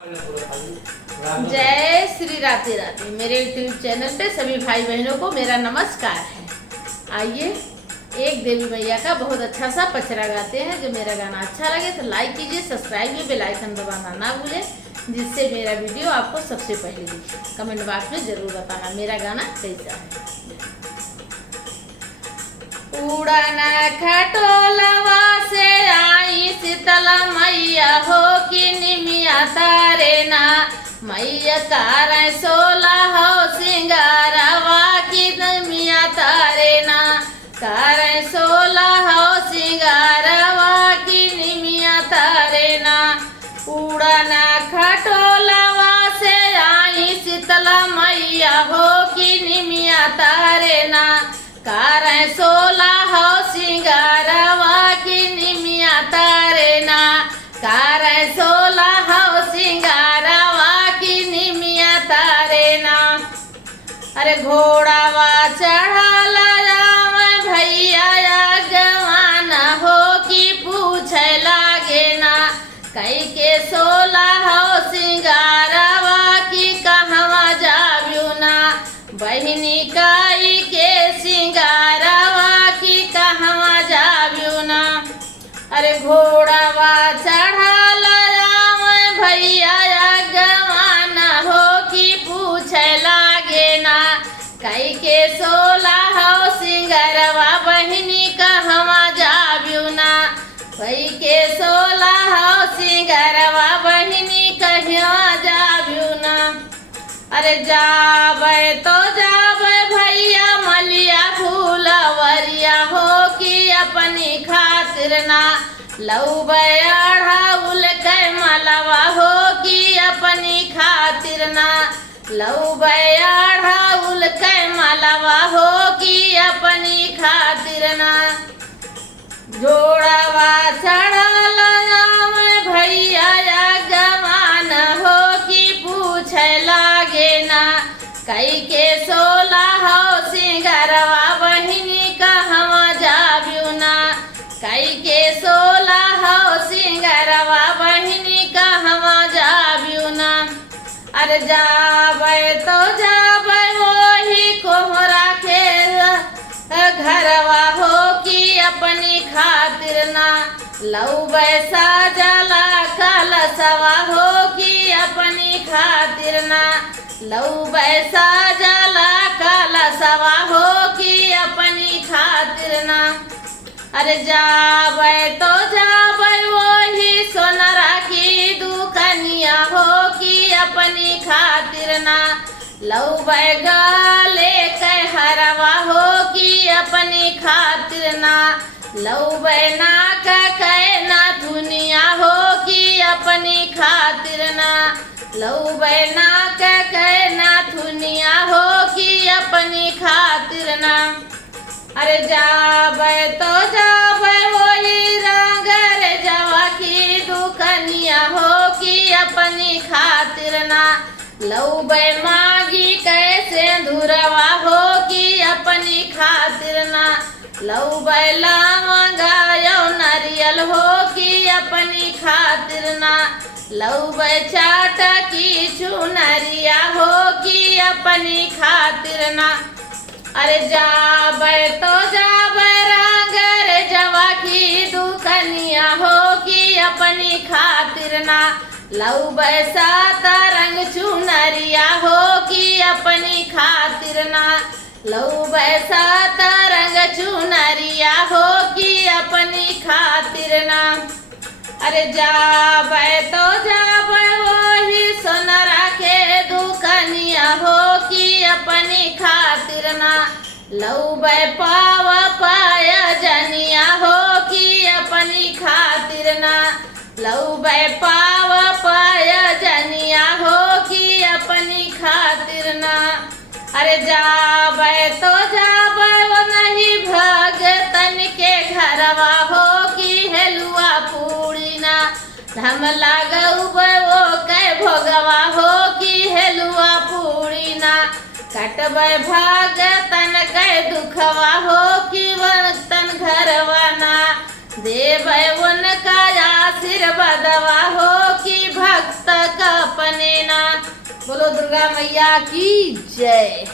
जय श्री राधे राधे। मेरे YouTube channel पे सभी भाई बहनों को मेरा नमस्कार है। आइए एक देवी मैया का बहुत अच्छा सा पचरा गाते हैं। जो मेरा गाना अच्छा लगे तो लाइक कीजिए, सब्सक्राइब कीजिए, बेल आइकन दबाना ना भूलें, जिससे मेरा वीडियो आपको सबसे पहले दिखे। कमेंट बॉक्स में जरूर बताना मेरा गाना कैसा है। उड़ाना खटोलवा से आई शीतला मैया हो कि निमिया तारे ना, मैया तारे सोला हो सिंगारवा की निमिया तारे ना, तारे सोला हो सिंगारवा की निमिया तारे ना। उड़ाना खटोलवा से आई शीतला मैया हो कि निमिया तारे ना, कारे सोला हो सिंगारवा की निमिया तारे ना, कारे सोला हो सिंगारवा की निमिया तारे ना। अरे घोड़ावा चढ़ाला भैया गवाना हो कि पूछे लागे ना, कई के सोला हो सिंगारवा की कहवा जाव्यू ना, बहिनी काई के सिंगारवा की कहवा जाव्यू ना। अरे घोड़ावा चढ़ाला भैया गवाना हो कि पूछे लागे ना, कई के सोला हो सिंगारवा बहिनी कहवा जाव्यू ना, कई के सोला हो सिंगारवा बहिनी कहवा जाव्यू ना। अरे जावे तो जावे भैया मलिया फूलवरिया हो कि अपनी खातिर ना, लौबे अढ़ाउल के मलवा हो कि अपनी खातिर ना, लौबे अढ़ाउल के मलवा हो कि अपनी खातिर ना। जोड़वा चढ़ाला भैया गवान हो कि पूछे लागे ना, कई के सोला हो सिंगारवा बहिनी कहवा जाव्यू ना, कई के सोला हो सिंगारवा बहिनी कहवा जाव्यू ना। अरे जावे तो जावे वही कोहरा के घरवा हो कि अपनी खातिर ना, लौबे साजला कलसवा हो कि अपनी खातिर ना, लौबे साजला कलसवा हो कि अपनी खातिर ना। अरे जावे तो जावे वही सोनरा की दुकनिया हो कि अपनी खातिर ना, लौबे गाले के हरवा हो कि अपनी खातिर ना, लौबे नाक के नाथुनिया हो कि अपनी खातिर ना, लौबे नाक के नाथुनिया हो कि अपनी खातिर ना। अरे जावे तो जावे वही रंगर जवा की दुकनिया हो कि अपनी खातिर ना, लौबे मागी कैसे धुरवा हो कि अपनी खातिर ना, लौबे लामगायो नारियल हो कि अपनी खातिर ना, लौबे चाट की चुनरिया हो कि अपनी खातिर ना। अरे जावे तो जावे रंगर जवा की दुकनिया हो कि अपनी खातिर ना, लौबे सात रंग चुनरिया हो कि अपनी खातिर ना, लौबे सात रंग चुनरिया हो कि अपनी खातिर ना। अरे जावे तो जावे वही सोनरा के दुकनिया हो कि अपनी खातिर ना, लौबे पाव पाया जनिया हो कि अपनी खातिर ना, लौबे पाव पाया जनिया हो कि अपनी खातिर ना। अरे जावे तो जावे वो नहीं भगतन के घरवा हो कि हेलुआ पूरी ना, धम लागौबे वो के भोगवा हो कि हेलुआ पूरी ना, कटबे भगतन के दुखवा हो कि वतन घरवा ना, देव उनका आशीर्वादवा हो कि भक्त का पनेना। बोलो दुर्गा मैया की जय।